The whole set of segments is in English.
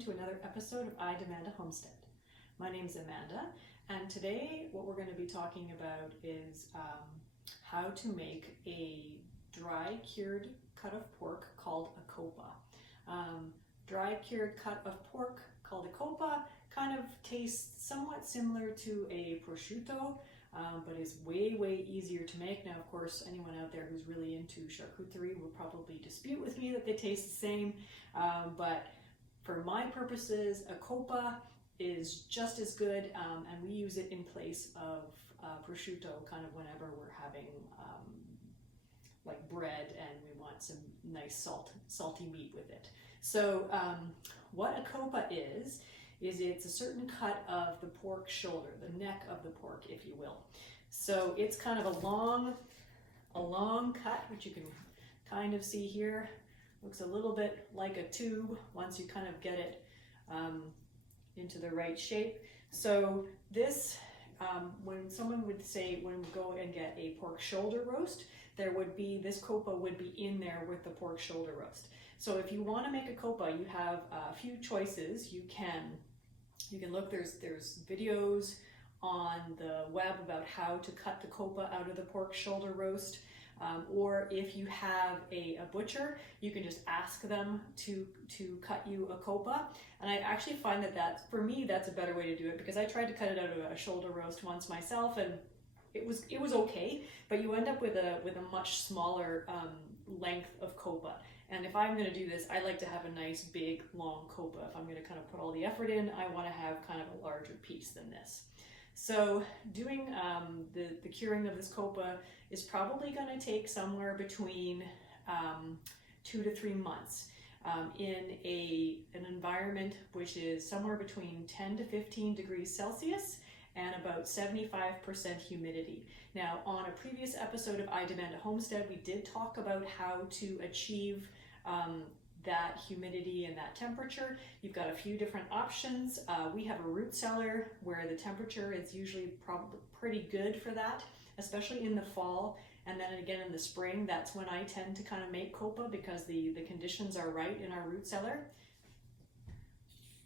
to another episode of I Demand a Homestead. My name's Amanda, and today what we're going to be talking about is how to make a dry cured cut of pork called a Coppa. Dry cured cut of pork called a Coppa kind of tastes somewhat similar to a prosciutto, but is way easier to make. Now, of course, anyone out there who's really into charcuterie will probably dispute with me that they taste the same, but for my purposes, a Coppa is just as good, and we use it in place of prosciutto kind of whenever we're having like bread and we want some nice salty meat with it. So what a Coppa is it's a certain cut of the pork shoulder, the neck of the pork, if you will. So it's kind of a long cut, which you can kind of see here. Looks a little bit like a tube once you kind of get it into the right shape. So this, when someone would say, when we go and get a pork shoulder roast, there would be, this Coppa would be in there with the pork shoulder roast. So if you want to make a Coppa, you have a few choices. You can look, there's videos on the web about how to cut the Coppa out of the pork shoulder roast. Or if you have a butcher, you can just ask them to cut you a Coppa. And I actually find that for me, that's a better way to do it, because I tried to cut it out of a shoulder roast once myself, and it was okay, but you end up with a much smaller length of Coppa. And if I'm going to do this, I like to have a nice big long Coppa. If I'm going to kind of put all the effort in, I want to have kind of a larger piece than this. So doing the curing of this Coppa is probably going to take somewhere between 2 to 3 months in an environment which is somewhere between 10 to 15 degrees Celsius and about 75% humidity. Now, on a previous episode of I Demand a Homestead, we did talk about how to achieve that humidity and that temperature. You've got a few different options. We have a root cellar where the temperature is usually probably pretty good for that, especially in the fall. And then again in the spring, that's when I tend to kind of make Coppa, because the conditions are right in our root cellar.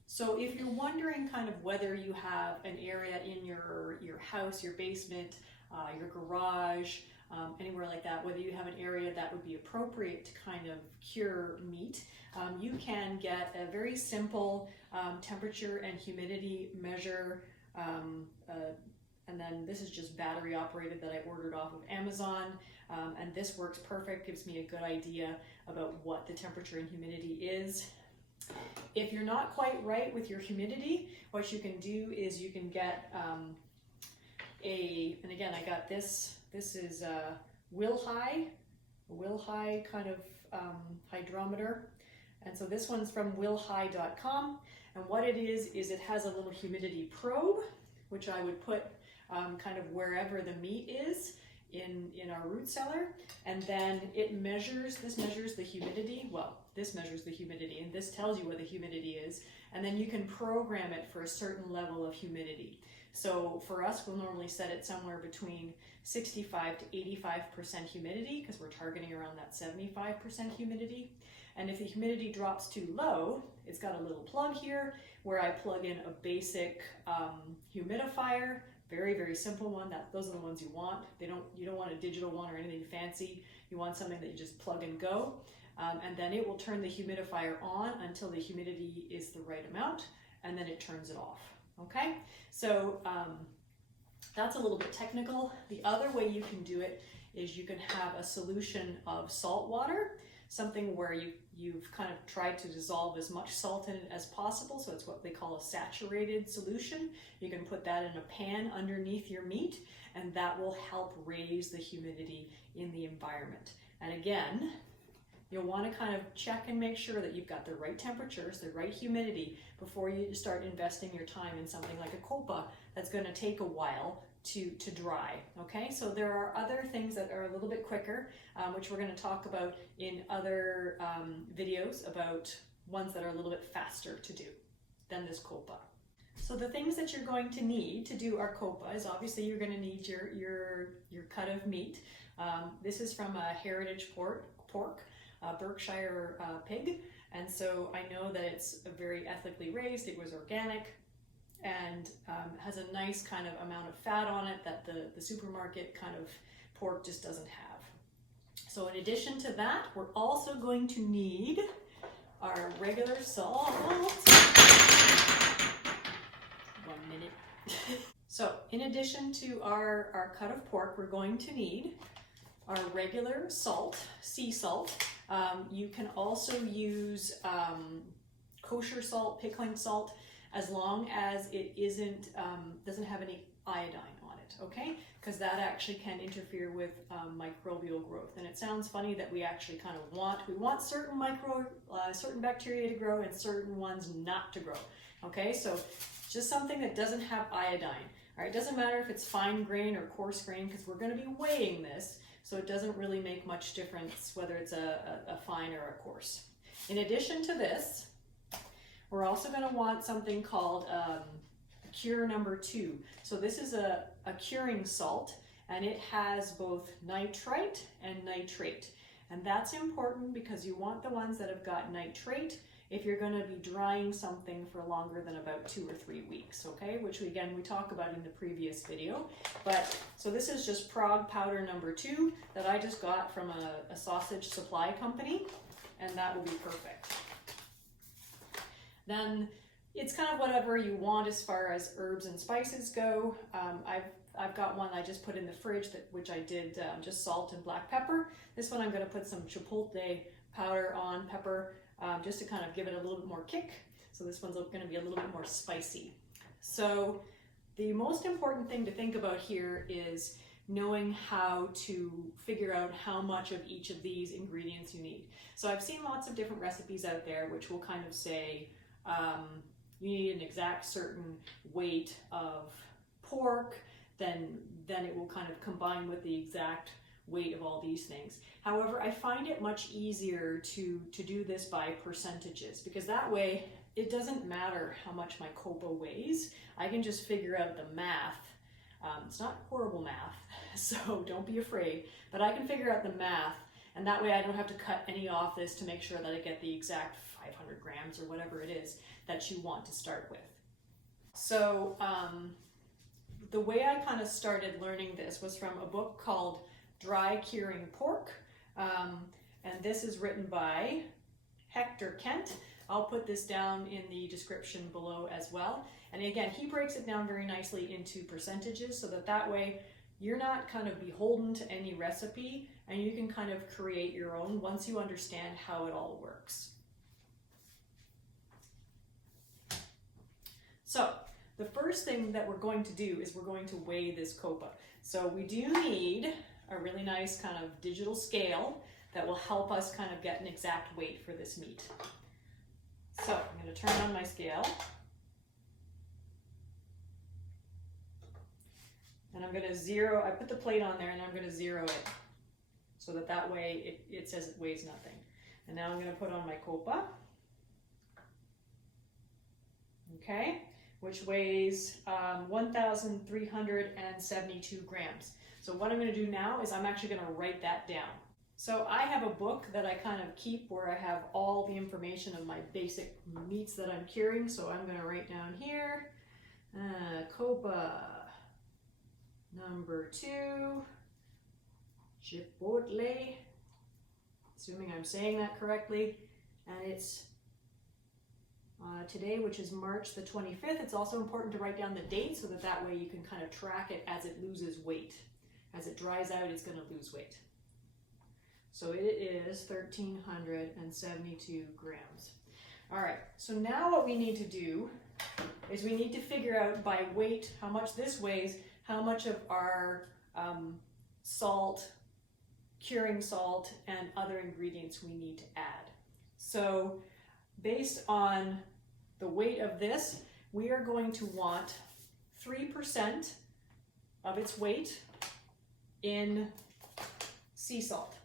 So if you're wondering kind of whether you have an area in your house, your basement, your garage, anywhere like that, whether you have an area that would be appropriate to kind of cure meat, you can get a very simple temperature and humidity measure, and then this is just battery operated that I ordered off of Amazon, and this works perfect, gives me a good idea about what the temperature and humidity is. If you're not quite right with your humidity, what you can do is you can get and again, I got this is a Will High kind of hydrometer. And so this one's from willhigh.com. And what it is it has a little humidity probe, which I would put kind of wherever the meat is in our root cellar. And then this measures the humidity. Well, this measures the humidity, and this tells you what the humidity is. And then you can program it for a certain level of humidity. So for us, we'll normally set it somewhere between 65 to 85% humidity, because we're targeting around that 75% humidity. And if the humidity drops too low, it's got a little plug here where I plug in a basic humidifier, very simple one. Those are the ones you want. You don't want a digital one or anything fancy. You want something that you just plug and go. And then it will turn the humidifier on until the humidity is the right amount, and then it turns it off. Okay, so that's a little bit technical. The other way you can do it is you can have a solution of salt water, something where you've kind of tried to dissolve as much salt in it as possible, so it's what they call a saturated solution. You can put that in a pan underneath your meat, and that will help raise the humidity in the environment. And again, you'll want to kind of check and make sure that you've got the right temperatures, the right humidity, before you start investing your time in something like a Coppa that's going to take a while to dry. Okay, so there are other things that are a little bit quicker, which we're going to talk about in other videos, about ones that are a little bit faster to do than this Coppa. So the things that you're going to need to do our Coppa is, obviously you're going to need your cut of meat. This is from a heritage pork, Berkshire pig, And so I know that it's very ethically raised, it was organic, and has a nice kind of amount of fat on it that the supermarket kind of pork just doesn't have. So in addition to that, we're also going to need our regular salt. 1 minute. So in addition to our cut of pork, we're going to need our regular salt, sea salt. You can also use kosher salt, pickling salt, as long as it doesn't have any iodine on it, okay? Because that actually can interfere with microbial growth. And it sounds funny that we actually kind of want certain certain bacteria to grow and certain ones not to grow, okay? So just something that doesn't have iodine. All right, it doesn't matter if it's fine grain or coarse grain, because we're going to be weighing this, so it doesn't really make much difference whether it's a fine or a coarse. In addition to this, we're also going to want something called cure number 2. So this is a curing salt, and it has both nitrite and nitrate. And that's important because you want the ones that have got nitrate if you're going to be drying something for longer than about 2 or 3 weeks, okay? Which we talk about in the previous video. But so this is just Prague powder number 2 that I just got from a sausage supply company, and that will be perfect. Then it's kind of whatever you want as far as herbs and spices go. I've got one I just put in the fridge, which I did just salt and black pepper. This one I'm going to put some chipotle powder on, pepper, just to kind of give it a little bit more kick. So this one's going to be a little bit more spicy. So the most important thing to think about here is knowing how to figure out how much of each of these ingredients you need. So I've seen lots of different recipes out there which will kind of say you need an exact certain weight of pork, then it will kind of combine with the exact weight of all these things. However, I find it much easier to do this by percentages, because that way it doesn't matter how much my Coppa weighs. I can just figure out the math. It's not horrible math, so don't be afraid, but I can figure out the math, and that way I don't have to cut any off this to make sure that I get the exact 500 grams or whatever it is that you want to start with. So the way I kind of started learning this was from a book called Dry Curing Pork, and this is written by Hector Kent. I'll put this down in the description below as well. And again, he breaks it down very nicely into percentages so that way you're not kind of beholden to any recipe, and you can kind of create your own once you understand how it all works. So the first thing that we're going to do is we're going to weigh this Coppa. So we do need a really nice kind of digital scale that will help us kind of get an exact weight for this meat. So I'm going to turn on my scale. And I'm going to I put the plate on there and I'm going to zero it so that way it says it weighs nothing. And now I'm going to put on my Coppa. Okay, which weighs 1,372 grams. So what I'm going to do now is I'm actually going to write that down. So I have a book that I kind of keep where I have all the information of my basic meats that I'm curing. So I'm going to write down here, Coppa number 2, chipotle, assuming I'm saying that correctly, and it's today, which is March the 25th. It's also important to write down the date so that way you can kind of track it as it loses weight. As it dries out, it's going to lose weight. So it is 1,372 grams. All right, so now what we need to do is we need to figure out by weight how much this weighs, how much of our salt, curing salt, and other ingredients we need to add. So based on the weight of this, we are going to want 3% of its weight in sea salt.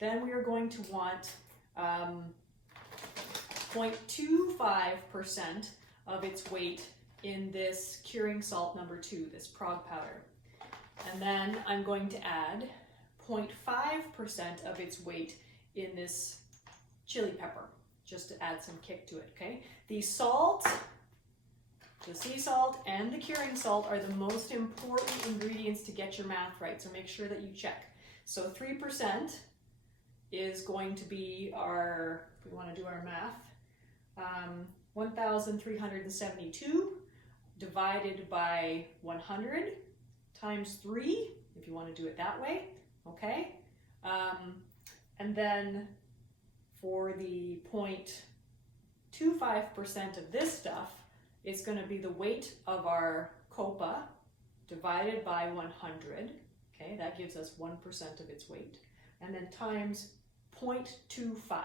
Then we are going to want 0.25% of its weight in this curing salt number 2, this Prague powder. And then I'm going to add 0.5% of its weight in this chili pepper. just to add some kick to it, okay? The salt, the sea salt and the curing salt are the most important ingredients to get your math right, so make sure that you check. So 3% is going to be our, if we want to do our math, 1,372 divided by 100 times 3, if you want to do it that way, okay? And then for the 0.25% of this stuff, it's going to be the weight of our Coppa divided by 100, okay? That gives us 1% of its weight. And then times 0.25,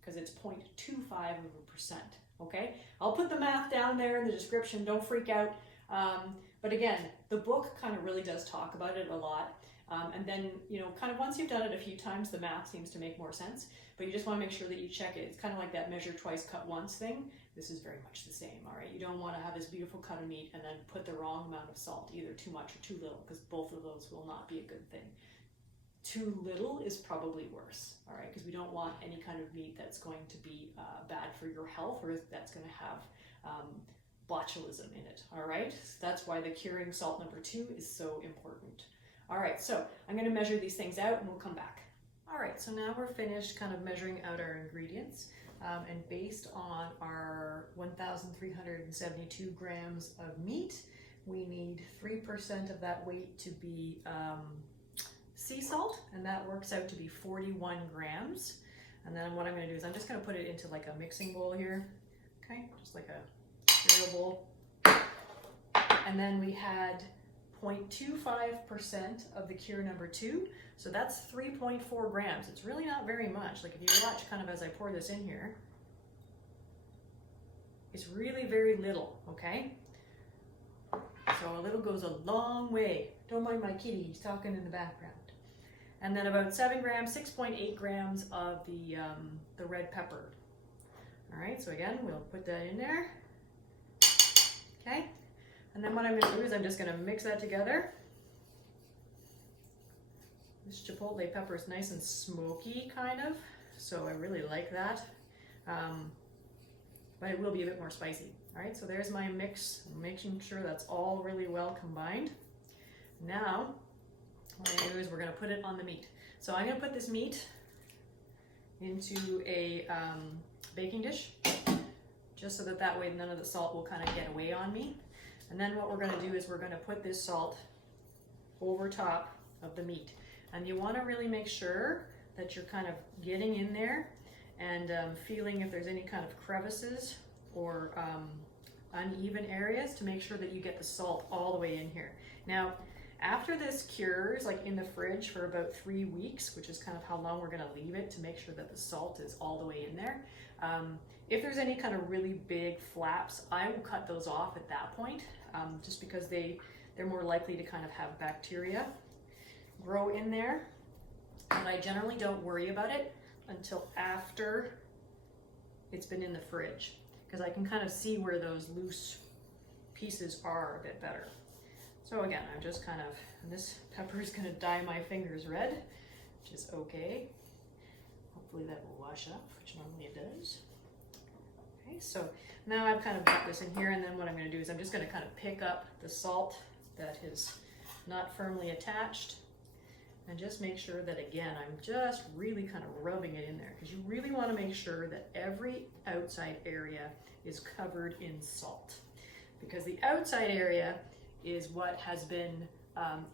because it's 0.25%, okay? I'll put the math down there in the description, don't freak out. But again, the book kind of really does talk about it a lot. And then, you know, kind of once you've done it a few times, the math seems to make more sense, but you just want to make sure that you check it. It's kind of like that measure twice, cut once thing. This is very much the same, all right? You don't want to have this beautiful cut of meat and then put the wrong amount of salt, either too much or too little, because both of those will not be a good thing. Too little is probably worse, all right? Because we don't want any kind of meat that's going to be bad for your health or that's going to have botulism in it, all right? So that's why the curing salt number 2 is so important. All right, so I'm going to measure these things out and we'll come back. All right, so now we're finished kind of measuring out our ingredients. And based on our 1,372 grams of meat, we need 3% of that weight to be sea salt, and that works out to be 41 grams. And then what I'm going to do is I'm just going to put it into like a mixing bowl here, okay, just like a cereal bowl. And then we had 0.25% of the cure number 2, so that's 3.4 grams. It's really not very much. Like if you watch kind of as I pour this in here, it's really very little, okay? So a little goes a long way. Don't mind my kitty, he's talking in the background. And then about 7 grams, 6.8 grams of the red pepper. All right, so again, we'll put that in there, okay? And then what I'm going to do is I'm just going to mix that together. This chipotle pepper is nice and smoky, kind of, so I really like that. But it will be a bit more spicy. All right, so there's my mix. I'm making sure that's all really well combined. Now, what I'm going to do is we're going to put it on the meat. So I'm going to put this meat into a baking dish, just so that way none of the salt will kind of get away on me. And then what we're going to do is we're going to put this salt over top of the meat. And you want to really make sure that you're kind of getting in there and feeling if there's any kind of crevices or uneven areas to make sure that you get the salt all the way in here. Now, after this cures, like in the fridge for about 3 weeks, which is kind of how long we're going to leave it to make sure that the salt is all the way in there. If there's any kind of really big flaps, I will cut those off at that point, just because they're more likely to kind of have bacteria grow in there. And I generally don't worry about it until after it's been in the fridge, because I can kind of see where those loose pieces are a bit better. So again, I'm just kind of, and this pepper is going to dye my fingers red, which is okay. Hopefully that will wash up, which normally it does. Okay, so now I've kind of got this in here, and then what I'm going to do is I'm just going to kind of pick up the salt that is not firmly attached, and just make sure that, again, I'm just really kind of rubbing it in there, because you really want to make sure that every outside area is covered in salt, because the outside area is what has been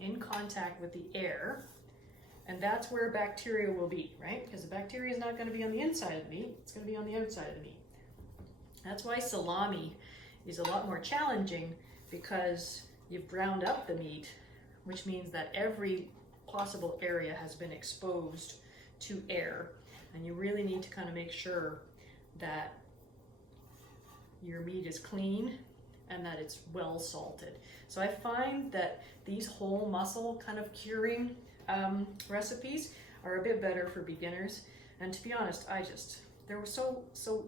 in contact with the air, and that's where bacteria will be, right? Because the bacteria is not going to be on the inside of the meat, it's going to be on the outside of the meat. That's why salami is a lot more challenging, because you've browned up the meat, which means that every possible area has been exposed to air, and you really need to kind of make sure that your meat is clean and that it's well salted. So I find that these whole muscle kind of curing recipes are a bit better for beginners, and to be honest, they were so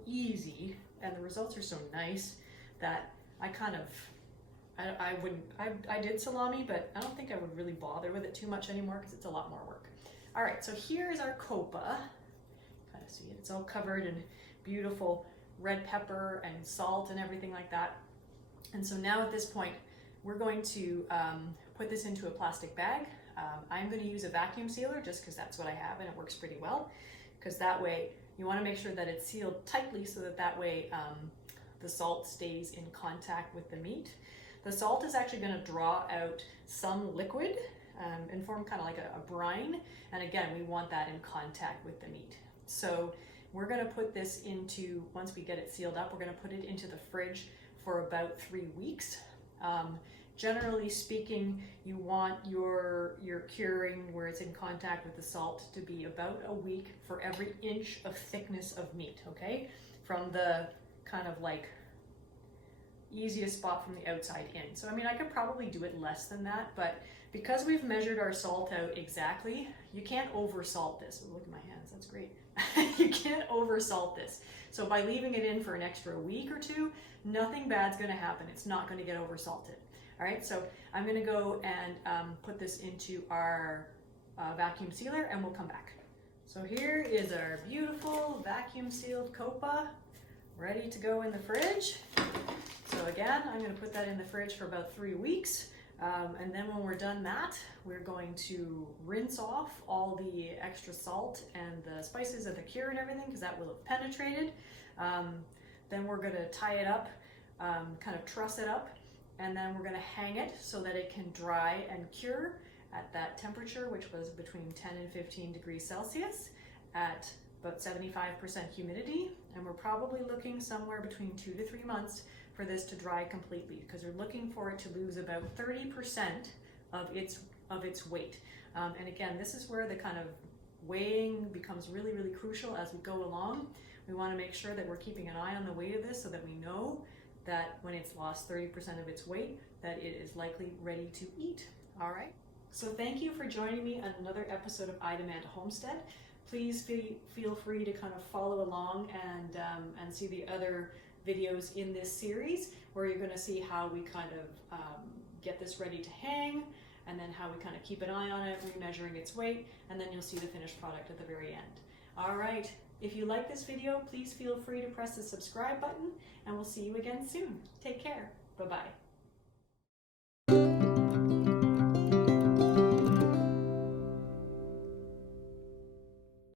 easy and the results are so nice that I did salami, but I don't think I would really bother with it too much anymore, because it's a lot more work. All right, so here's our Coppa. Kind of see it, it's all covered in beautiful red pepper and salt and everything like that. And so now at this point, we're going to put this into a plastic bag. I'm going to use a vacuum sealer just because that's what I have and it works pretty well. Because that way, you want to make sure that it's sealed tightly so that way the salt stays in contact with the meat. The salt is actually going to draw out some liquid and form kind of like a brine. And again, we want that in contact with the meat. So we're going to put this into, once we get it sealed up, we're going to put it into the fridge for about 3 weeks. Generally speaking, you want your curing where it's in contact with the salt to be about a week for every inch of thickness of meat, okay? From the kind of like easiest spot from the outside in. So I mean, I could probably do it less than that, but because we've measured our salt out exactly, you can't over salt this. Oh, look at my hands, that's great. You can't over salt this. So by leaving it in for an extra week or two, nothing bad's gonna happen. It's not gonna get over salted. All right, so I'm gonna go and put this into our vacuum sealer and we'll come back. So here is our beautiful vacuum sealed Coppa, ready to go in the fridge. So again, I'm gonna put that in the fridge for about 3 weeks. And then when we're done that, we're going to rinse off all the extra salt and the spices of the cure and everything, because that will have penetrated. Then we're gonna tie it up, kind of truss it up, and then we're gonna hang it so that it can dry and cure at that temperature, which was between 10 and 15 degrees Celsius at about 75% humidity. And we're probably looking somewhere between 2 to 3 months for this to dry completely, because we're looking for it to lose about 30% of its weight. And again, this is where the kind of weighing becomes really, really crucial as we go along. We want to make sure that we're keeping an eye on the weight of this so that we know that when it's lost 30% of its weight, that it is likely ready to eat. All right. So thank you for joining me on another episode of I Demand a Homestead. Please feel free to kind of follow along and see the other videos in this series where you're going to see how we kind of get this ready to hang, and then how we kind of keep an eye on it, remeasuring its weight, and then you'll see the finished product at the very end. All right, if you like this video, please feel free to press the subscribe button, and we'll see you again soon. Take care. Bye-bye.